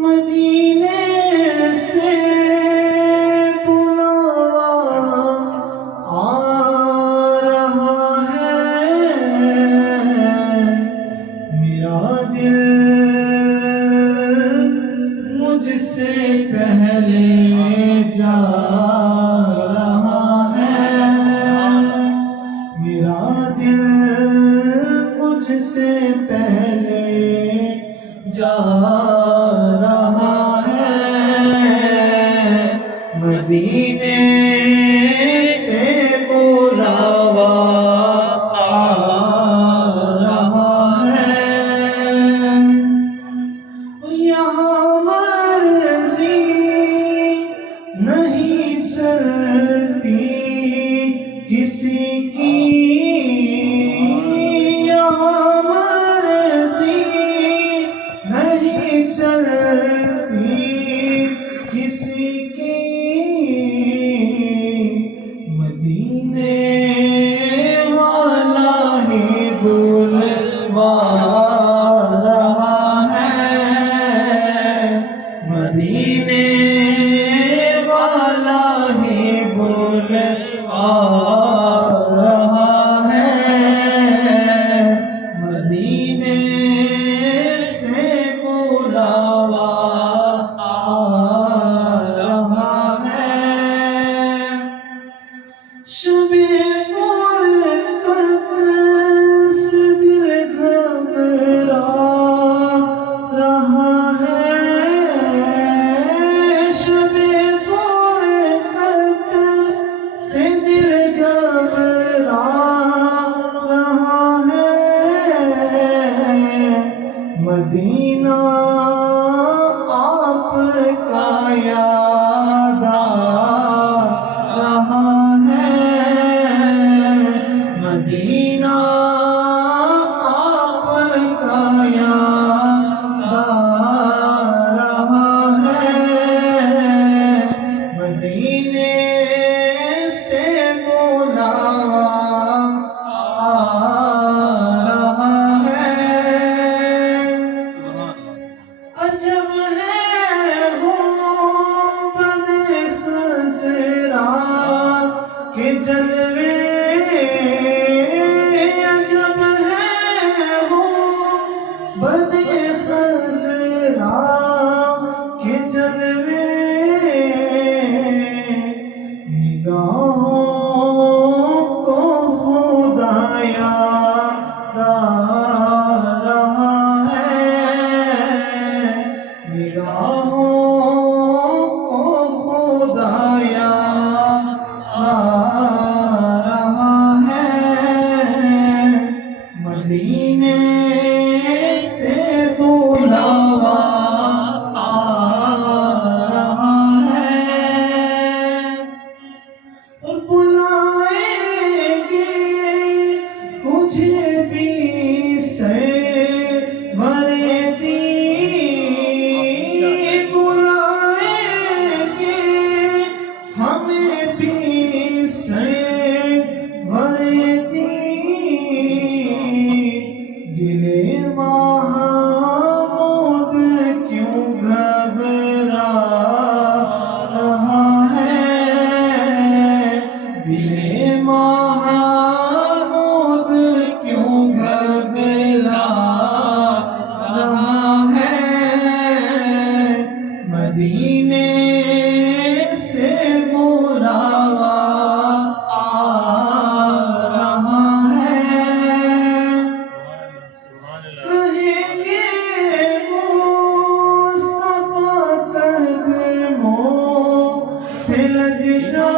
مدینے سے بلاوا آ رہا ہے، میرا دل مجھ سے پہلے جا رہا ہے، میرا دل مجھ سے پہلے جا رہا ہے، مدینے سے بلاوا آ رہا ہے، یہاں مرضی نہیں چلتی کسی کی، یہاں مرضی نہیں چلتی کسی کی، مدینے والا ہی بلوا رہا ہے، مدینے والا ہی بلوا رہا ہے، مدینے سے بلاوا آ رہا ہے، شب فرقت سے دل گھبرا رہا ہے، شب فرقت سے دل گھبرا رہا ہے، مدینہ آپ کا یاد آ رہا ہے، مدینہ آپ کا یاد آ رہا ہے، مدینے سے بلاوا آ رہا ہے، عجب ہے گنبد خضرا کے جلوے، عجب ہے گنبد خضرا کے جلوے، نگاہوں کو خدا یاد آ رہا ہے، نگاہوں کو خدا یاد آ رہا ہے، مدینے سے بلاوا آ رہا ہے، اور بلائیں گے مجھے بھی سرور دین، بلائیں گے ہمیں بھی سرور دین، دل محمود کیوں گھبرا رہا ہے، دل محمود کیوں گھبرا رہا ہے، مدینے سے بلاوا آ رہا ہے، کہیں گے مصطفیٰ قدموں سے لگ جا،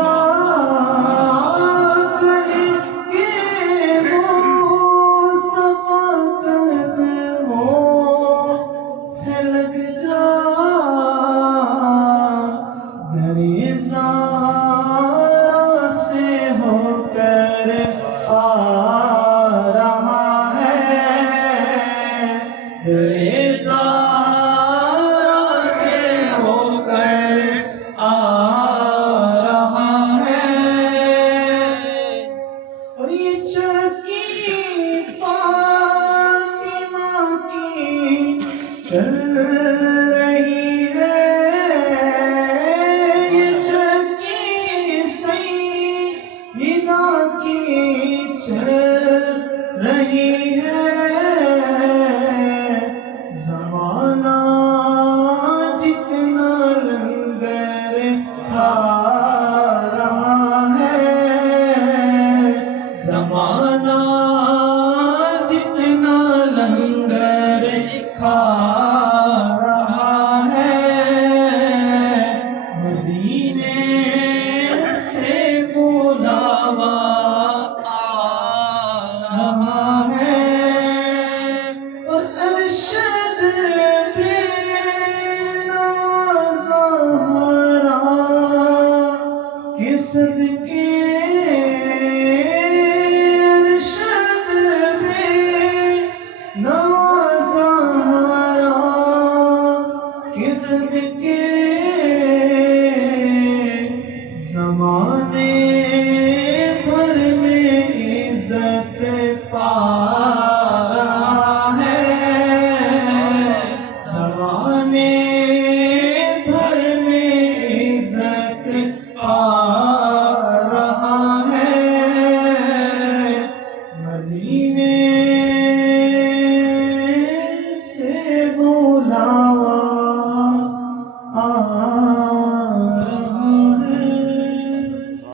کہیں گے مصطفیٰ قدموں سے لگ جا، در زہرا سے ہو کر آ رہا ہے، در زہرا سے ہو کر آ رہا ہے، اور یہ چکی فاطمہ کی چل رہی زمانہ جتنا لنگر کھا رہا ہے، زمانہ جتنا لنگر کھا رہا ہے، مدینے سے بلاوا رہا ہے، اور ارشد بے نظارہ کے صدقے، ارشد بے نظارہ کے صدقے، زمانے بھر میں عزت پا